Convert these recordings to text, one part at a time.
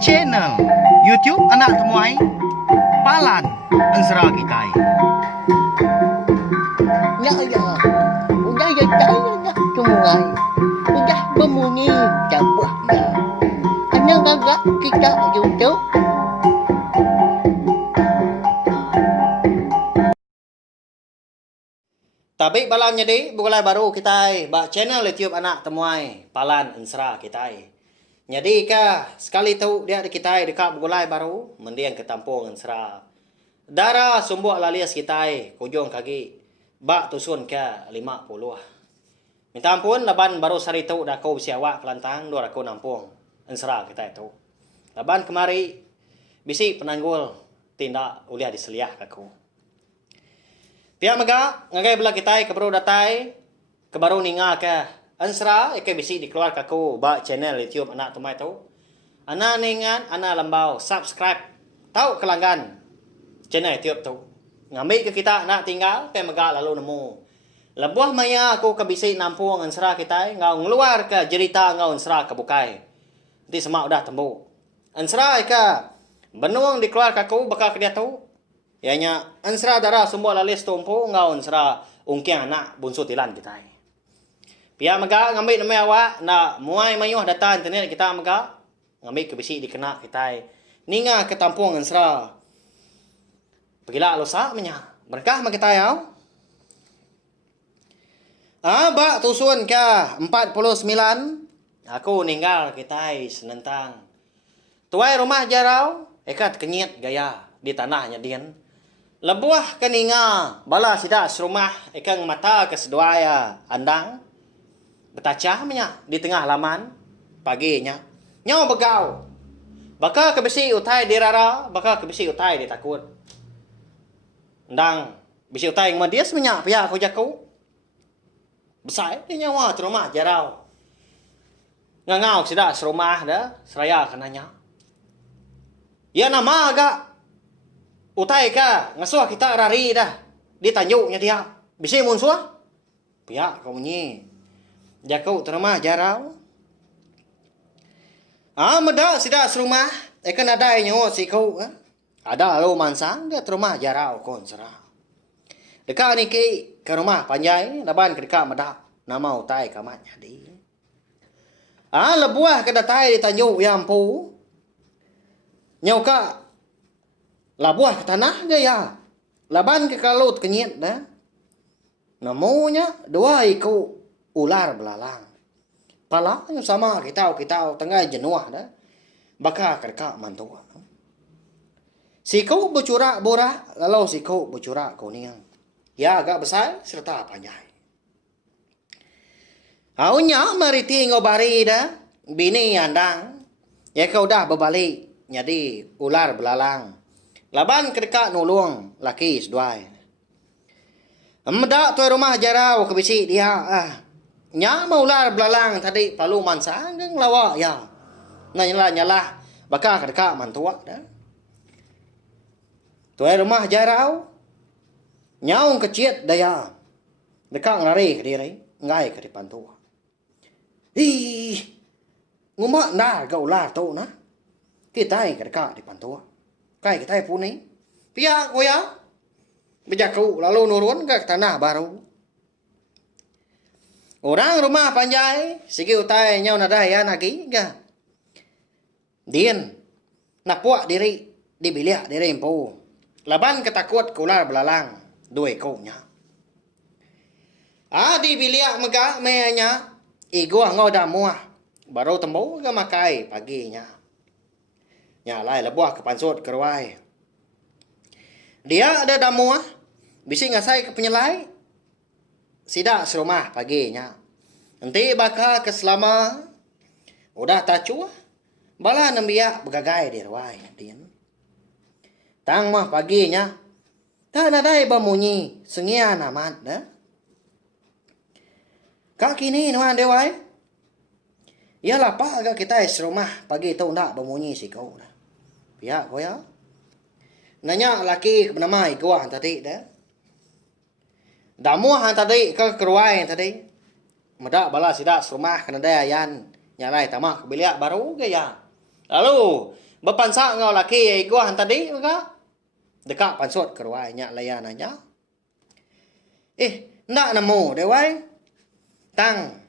Channel YouTube anak temuai Palan Ensera Kitai. Ya ya, udah ya saya dah temuai, udah berbunyi cabutnya. Hanya gagak kita YouTube. Tapi balam jadi bukan baru kita ba channel YouTube anak temuai Palan Ensera kita. Jadi ka sekali tu dia di kita dekat bukulai baru mendiang ke Tampung Ensera. Dara sumbuh lalias kita kujung kaki ba tusun ke 50. Minta ampun laban baru sari tu dah kau siawak kelantang dua aku nampung Ensera kita itu. Laban kemari bisi penanggul tindak uliah diseliah aku. Pihak mega ngagai belah kita ke baru datai ke baru ninga ke Ensera ke bisi dikeluar kaku ba channel YouTube anak tumai tu. Ana ningan ana lambau subscribe tahu kelanggan channel YouTube tu. Ngambil ke kita nak tinggal ke mega lalu nemu. Lebuah maya aku ke bisi nampung Ensera kita ngau ngeluar ke cerita ngau Ensera ke bukai. Nanti semak dah tembu. Ensera ke benuang dikeluar kaku bakal ke dia tu. Ianya Ensera darah semua lalis tumpu ngau Ensera ungkiang anak bunsu tilan kita. Pihak mega ngambil nama awak nak muai mayuh data internet kita mega ngambil ke bisi dikena kita. Ninga ke Tampung Ensera. Pergilah losak menya. Berkah mak kita yau. Ba tusun ke 49 aku ninggal kita senentang. Tuai rumah jarau ekat kenyit gaya di tanahnya dian. Lebuah keninga bala sida serumah ekang mata ke seduaya andang betacah menya di tengah laman paginya nyau begau bakal ke besi utai dirara bakal ke besi utai ditakut ndang besi utai ngmadias menya pia aku jaku besai di nyawa rumah jarau ngangau sida serumah dah seraya kenanya ya nama agak utai ka ngasuh kita rari dah ditanyuknya dia bisa munsua pihak kau nyi jakau terima jarau meda sida serumah ekan ada nyawa si kau ada lo mansang dia terima jarau kon sera dekat ni ke rumah panjai laban ke dekat meda nama utai kamatnya di lebuah ke datai ditanyuk yang pu nyau ka labuah ke tanah gaya. Laban ke kalut kenyit dah. Namunya dua iku ular belalang. Pala yang sama kita tengah jenuah dah. Baka kerka mantua. Siku bercurak borak lalu siku bercurak kuning. Ya agak besar serta panjang. Aunya mariti ngobari dah. Bini andang. Ya kau dah berbalik. Jadi ular belalang. Laban kedekat nulung laki seduai. Medak tuai rumah jarau ke bisi dia. Nya maular belalang tadi palu mansang geng lawak ya. Nyala bakal kedekat mantua dah. Tuai rumah jarau nyaung kecit daya. Dekat ngari ke diri, ngai ke depan tua. Ih, ngumak nah ga ular tu nah. Kita ke dekat depan tua. Kai kita pun ni. Pihak goya. Berjaku lalu nurun ke tanah baru. Orang rumah panjai. Sigi utai nyau nada ya nagi. Dien. Napuak diri. Dibiliak diri empu. Laban ketakut kular belalang. Dua ekoknya. Dibiliak megah mehanya. Igua ngau dah muah. Baru tembu ke makai paginya. Nyalai lebuah ke pansut keruai. Dia ada damu bisi ngasai ke penyelai. Sida serumah paginya. Nanti bakal ke selama. Udah tacu. Bala nembiak begagai di ruai. Tang mah paginya. Tak nadai bamunyi. Sengian amat dah. Kak kini nuan dewai. Yalah pak agak kita serumah pagi tu nak bamunyi si kau dah. Pihak kau ya. Nanya laki bernama Igua tadi dah. Damu han tadi ke keruai tadi. Medak bala sidak serumah kena dayan Nyalai tamak biliak baru gaya. Lalu berpansak ngau laki gua tadi maka dekat pansut keruai nya layan aja. Ndak nemu deh wai. Tang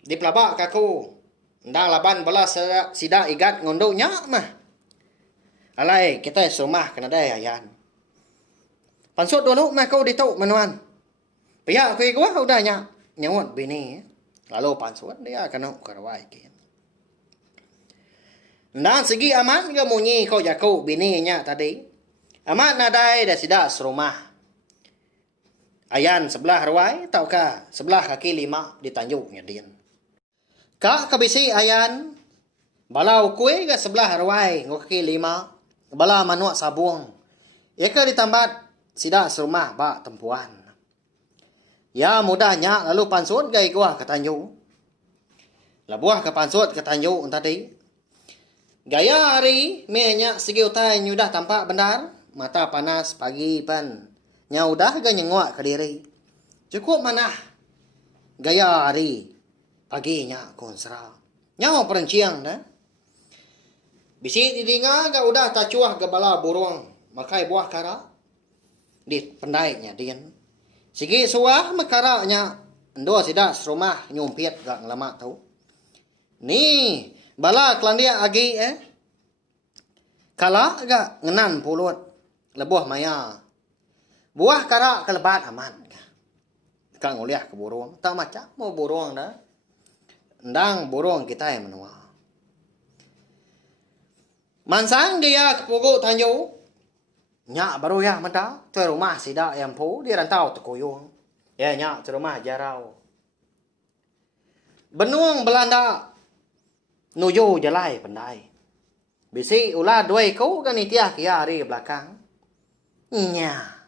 di pelabak kaku. Ndak laban belas sida igat ngondo nya mah. Alai kita rumah kena dai ayan. Pansut dulu mah kau dituk manuan. Pihak kui gua udah nya nyawat bini. Lalu pansut dia kena keruai kian. Ndak segi aman ga munyi kau jaku bininya tadi. Amat nadai dah sida serumah. Ayan sebelah ruai tau ka sebelah kaki lima di Tanjung Nyadin. Ka kabisi ayan balau kue ga sebelah ruai ngo kaki lima bala manuak sabung. Eka ditambat sida serumah ba tempuan. Ya mudahnya lalu pansut gai gua ke Tanjung. Labuah ke pansut ke Tanjung tadi. Gaya hari mehnya segi utai nyudah tampak benar. Mata panas pagi pan. Nya udah ga nyengok ke diri. Cukup mana gaya hari paginya konsra. Nya perenciang dah. Bisi didinga ga udah tacuah ke bala burung makai buah kara. Di pendaiknya dian. Sigi suah mekaranya endo sida serumah nyumpit ga ngelama tau. Ni bala kelandia agi kala ga ngenan pulut lebuh maya. Buah kara kelebat aman. Kang nguliah ke burung. Tak macam mau burung dah. Ndang burung kita yang menua. Mansang dia ke Pugu Tanjung. Nyak baru ya mata. Tu rumah sida yang pu. Dia rantau tekuyung. Ya nyak tu rumah jarau. Benuang Belanda. Nuju jalai pandai. Bisi ulah dua kau kan itiah kia hari belakang. Nya.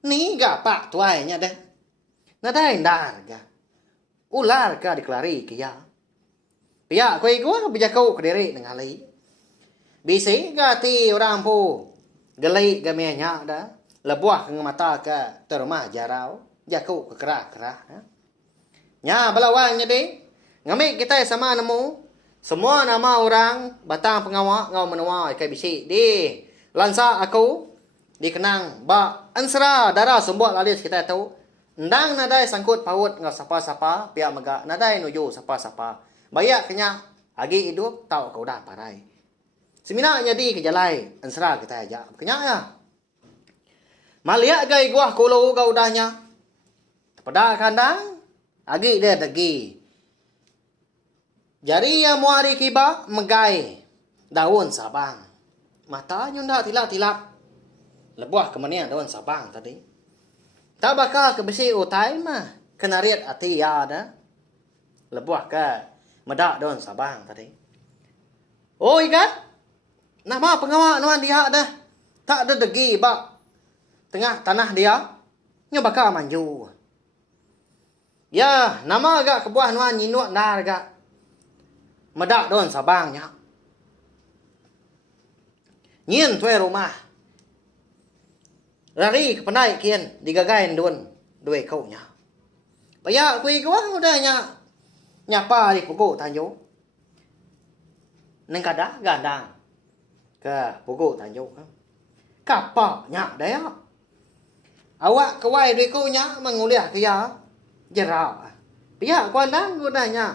Ni ga pak tuainya deh. Nadai ndar ga. Ular ka dikelari kia. Pia koi gua bijakau ke diri dengan li. Bisi ga ti orang pu. Gelai ga menya dah. Lebuah ke mata ke terumah jarau. Jakau ke kerah-kerah. Nya belawangnya deh. Ngamik kita sama nemu. Semua nama orang batang pengawak ngau menua kai bisi. Di lansa aku. Dikenang ba ansra darah sembuat lalis kita tahu. Ndang nadai sangkut paut ngau sapa-sapa. Pihak mega nadai nuju sapa-sapa. Bayak kenya agi hidup tau kau dah parai. Semina jadi kejalai ansra kita aja. Kenya ya. Maliak gai gua kulo kau dahnya. Pada kandang agi dia degi. Jari ya muari kiba megai daun sabang. Mata nyunda tilap-tilap. Lebuah kemanian daun sabang tadi. Tak bakal ke besi utai mah. Kena riat hati ya ada. Lebuah ke medak daun sabang tadi. Oh ikat. Nama pengawak nuan dia dah. Tak ada degi bak. Tengah tanah dia. Nya bakal manju. Ya nama agak kebuah nuan nyinuk dah agak. Medak daun sabangnya. Nyin tuai rumah. Lari ke pendai kian digagain dun dua kaunya. Paya kui gua udah nyapa di Pugu Tanjung. Neng kada gandang ke Pugu Tanjung kan. Kapa nya daya. Awak kewai dua kaunya menguliah kia jerau. Paya kuandang udah nya.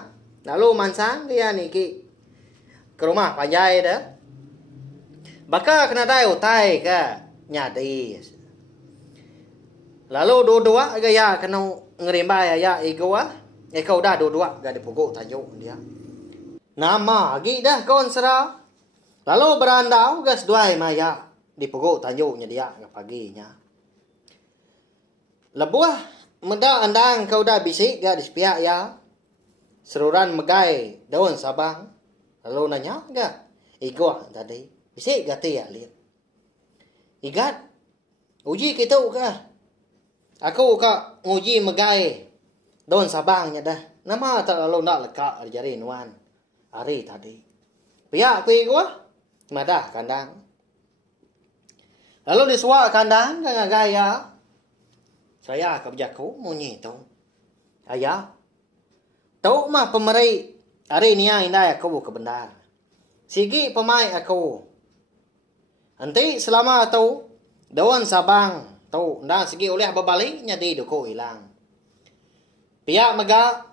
Lalu mansang dia niki ke rumah panjai dah. Baka kena dai utai ke nyadi. Lalu dua-dua gaya kena ngerimba ya ego kau dah dua-dua ga di Pugu Tanjung dia. Nama agi dah kawan sera. Lalu berandau gas duai maya di Pugu Tanjungnya dia ke paginya. Lebuah meda andang kau dah bisik ga di sepihak ya. Seruran megai daun sabang. Lalu nanya ga ego tadi. Bisik ga ti ya lihat. Igat uji kita ka. Aku ka nguji megai daun sabangnya dah. Nama terlalu nak lekak jari nuan. Hari tadi. Pihak kui gua. Madah kandang. Lalu disuak kandang. Gaya. Saya ke bejaku. Munyi tu. Ayah. Tau mah pemerai. Hari ni indai aku kebenar. Sigi pemai aku. Nanti selama tu daun Sabang tu nda sigi oleh berbalik jadi doko hilang. Pihak mega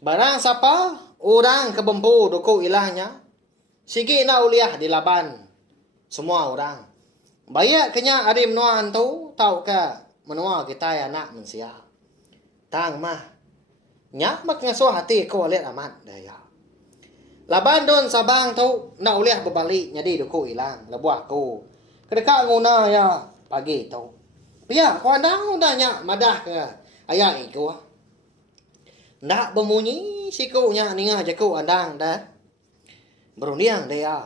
barang siapa orang kebempu doko hilangnya. Sigi na uliah di laban semua orang. Bayak kenya ada menuan tu tau ke menua kita anak manusia. Tang mah nyak mak ngasuh hati ko lihat amat daya. Laban don Sabang tu na uliah berbalik jadi doko hilang lebuah ko. Kedeka nguna ya pagi tu. Pia ko andang undanya madah ke ayah iko. Ndak bemunyi siku nya ninga jaku andang dah. Berundiang dia.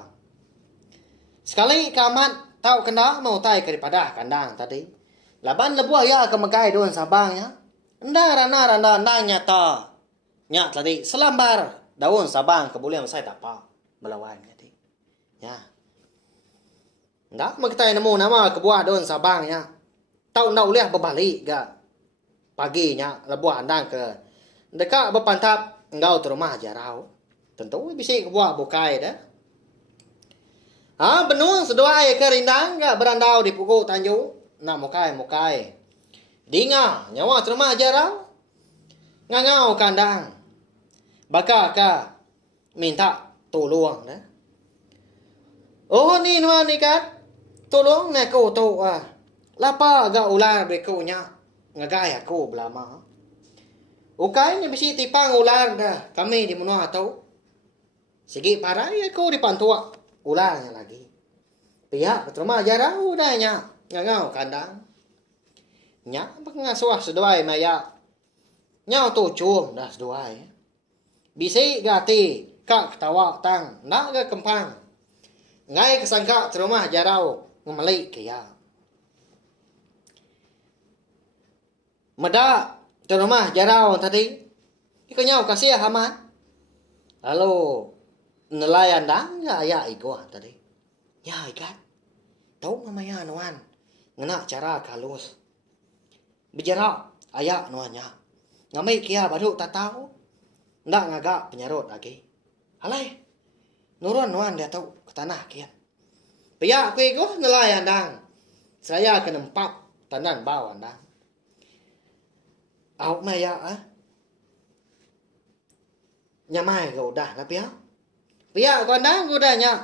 Sekali kamat tahu kena mau tai daripada kandang tadi. Laban lebuah ya ke megai don Sabang ya. Nda rana nyata. Nyak tadi selambar daun Sabang kebulian saya tak apa melawan jadi. Ya. Ndak magtai nemu nama kebuah daun Sabang ya. Tahu nak uliah berbalik ga. Paginya lebuah andang ke dekat berpantap engkau tu rumah jarau. Tentu bisa kebuah bukai dah. Benung seduai ke rindang ga berandau di pukul Tanjung. Nak mukai. Dinga nyawa tu rumah jarau. Ngangau kandang. Baka ka minta tolong dah. Oh ni nuan ni kat. Tolong nak kau tu lapa ga ular berikunya. Ngagai aku belama. Ukai ni bisi tipang ular dah. Kami di menua tahu. Segi parai aku di pantua ularnya lagi. Pihak terima jarau dah nya. Ngangau kandang. Nya pengasuh seduai maya. Nya tu cum dah seduai. Bisi gati kak ketawa tang nak ke kempang. Ngai kesangka terima jarau ngemelik kia. Meda terima jarau tadi. Iko nyau kasih hamat. Lalu nelayan dang ya ya iko tadi. Ya ikat. Tahu mamaya nuan. Ngena cara kalus. Bicara ayak nuannya. Ngamai kia baru tak tahu. Ndak ngagak penyarut lagi. Halai. Nurun nuan dia tahu ke tanah kian. Pihak aku iko nelayan dang. Saya kena empat tanan bawah dang. Awak maya Nyamai kau dah lah pihak. Pihak kau dah kau dah nyak.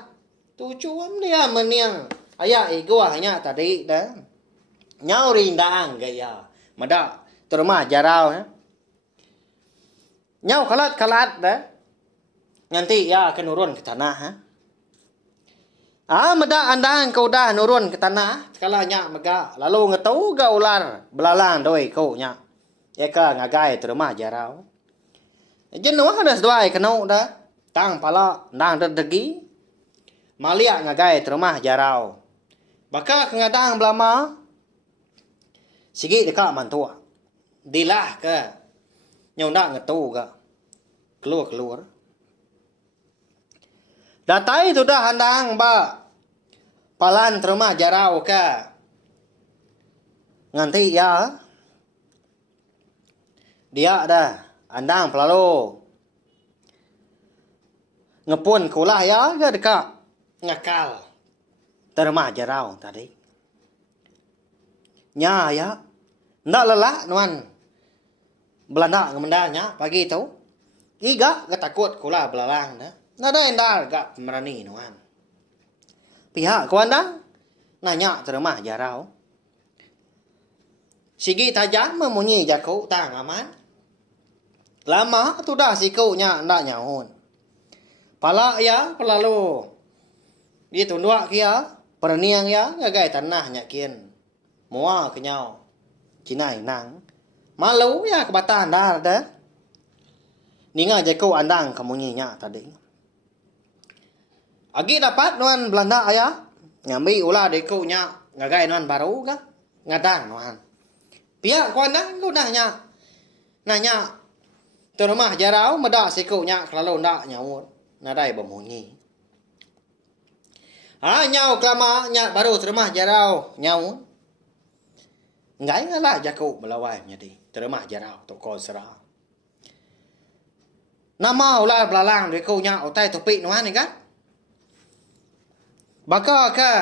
Tujuan dia meniang. Ayah ego hanya tadi dah. Nyau rindang gaya. Mada terima jarau Nyau kalat dah. Nanti ya akan nurun ke tanah mada andang kau dah nurun ke tanah. Kalau nyak mega lalu ngetau ga ular belalang doi kau nyak. Eka ngagai terima jarau. Jenuh dah seduai kenau dah. Tang pala ndang degi. Malia ngagai terima jarau. Baka kengadang belama. Sigi dekat mantua. Dilah ke. Nyau ndak ngetu ga. Keluar. Datai tu dah handang ba. Palan terima jarau ke. Nganti ya. Dia dah andang pelalu. Ngepun kulah ya ke dekat. Ngakal. Terima jarau tadi. Nya ya. Ndak lelah nuan. Belanda ngemendanya pagi tu. Iga ketakut kulah belalang dah. Nada endar gak merani nuan. Pihak kawan dah. Nanya terima jarau. Sigi tajam memunyi jaku tang aman. Lama tu dah sikunya ndak nyahun. Pala ya pelalu. Dia tunduk kia. Perniang ya ngagai tanah nyakin. Mua kenyau. Cina inang. Malu ya kebatan dah ada. Ninga jaku andang kemunyinya tadi. Agi dapat nuan Belanda ayah. Ngambil ulah dekunya. Ngagai nuan baru kah? Ngadang nuan. Pihak kuan dah kau dah nyak. Nanya. Terumah jarau meda sikunya kalau ndak nyaut. Nadai bemunyi. Nyau kelama nyak baru terumah jarau nyaut. Ngai ngalah jaku melawan jadi terumah jarau toko serah. Nama ular belalang dari kau nya otai topik nuan ni kan? Baka ka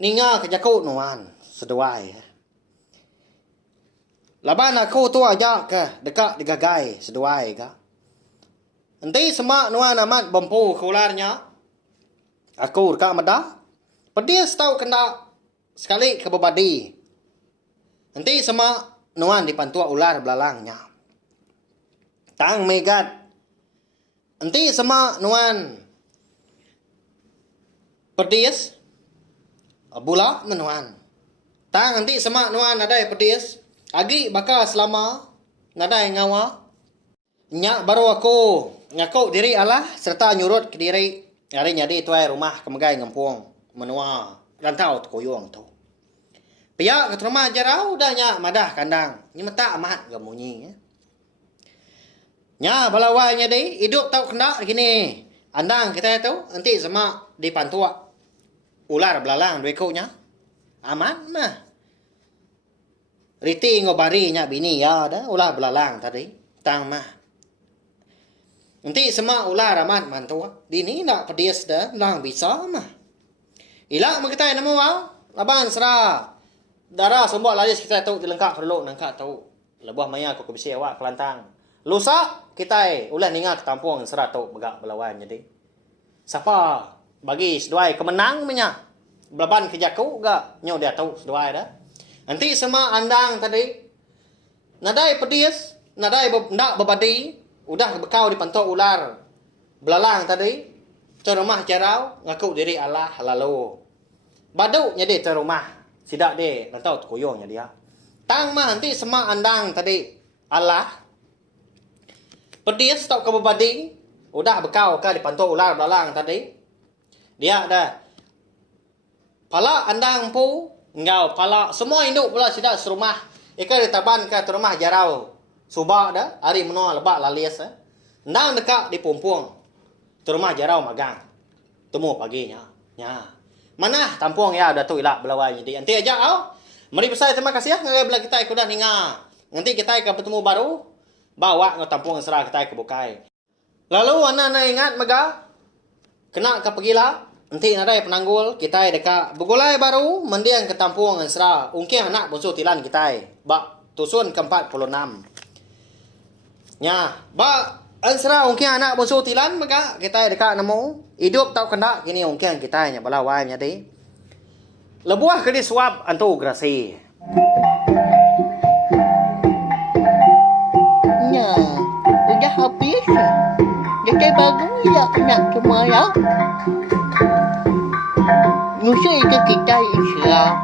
ninga ke jakut nuan seduai. Laban aku tu aja ke dekat digagai seduai ka. Nanti semak nuan amat bampu ke ularnya. Aku dekat medah. Pedis tahu kena sekali ke bebadi. Nanti semak nuan dipantua ular belalangnya. Tang megat. Nanti semak nuan pedis bula menuan. Tang nanti semak nuan ada pedis. Agi baka selama nada ngawa. Nyak baru aku ngaku diri Allah serta nyurut ke diri. Hari nyadi tuai rumah kemegai ngampung menua rantau koyong tu. Pihak ke rumah jarau dah nyak madah kandang. Ni mata amat gamunyi ya. Nya balawainya deh hidup tau kena gini. Andang kita tahu nanti semak dipantua ular belalang dua ekor nya. Aman mah. Riti ngobari nya bini ya dah ular belalang tadi. Tang mah. Nanti semak ular aman mantua. Dini nak pedis dah lang bisa mah. Ilak kita nama wau. Laban serah. Darah semua lalis kita tahu dilengkap perlu nangka tahu. Lebuh maya aku bisi awak kelantang. Lusa kita ulah ninga ke tampung serah tahu begak belawan jadi. Siapa bagi seduai kemenang punya. Belaban ke jaku gak nyo dia tahu seduai dah. Nanti sama andang tadi nadai pedis, nadai ndak bebadi, udah bekau dipantau ular belalang tadi. Ke rumah jarau ngaku diri Allah lalu. Badu nya dia ke rumah. Sidak dia nantau koyongnya dia. Tang mah nanti sama andang tadi Allah pedis tak ke bebadi, udah bekau ke dipantau ular belalang tadi. Dia dah pala andang pu ngau pala semua induk pula sidak serumah. Ika ditaban ke rumah jarau. Subak dah hari menua lebak lalis eh. Ndang dekat di pumpung. Rumah jarau magang. Temu paginya. Nya. Mana tampung ya udah tu ilak belawai jadi. Nanti aja au. Mari besar terima kasih ya ngagai bela kita ikut dah ninga. Nanti kita akan bertemu baru. Bawa ke tampung serah kita ke bukai. Lalu anak-anak ingat mega. Kena ke pergilah. Nanti ada penanggul kita dekat begulai baru. Mendiang ke tampung serah. Ungkih anak bonsu tilan kita. Bak tusun ke-46. Nya. Bak ansra ungkih anak bonsu tilan mega. Kita dekat nemu. Hidup tau kena. Kini ungkih kita nya balawai jadi. Lebuah ke di suap antu grasi. Udah habis. Jadi baru ya nak semua ya. Nusa itu kita Islam.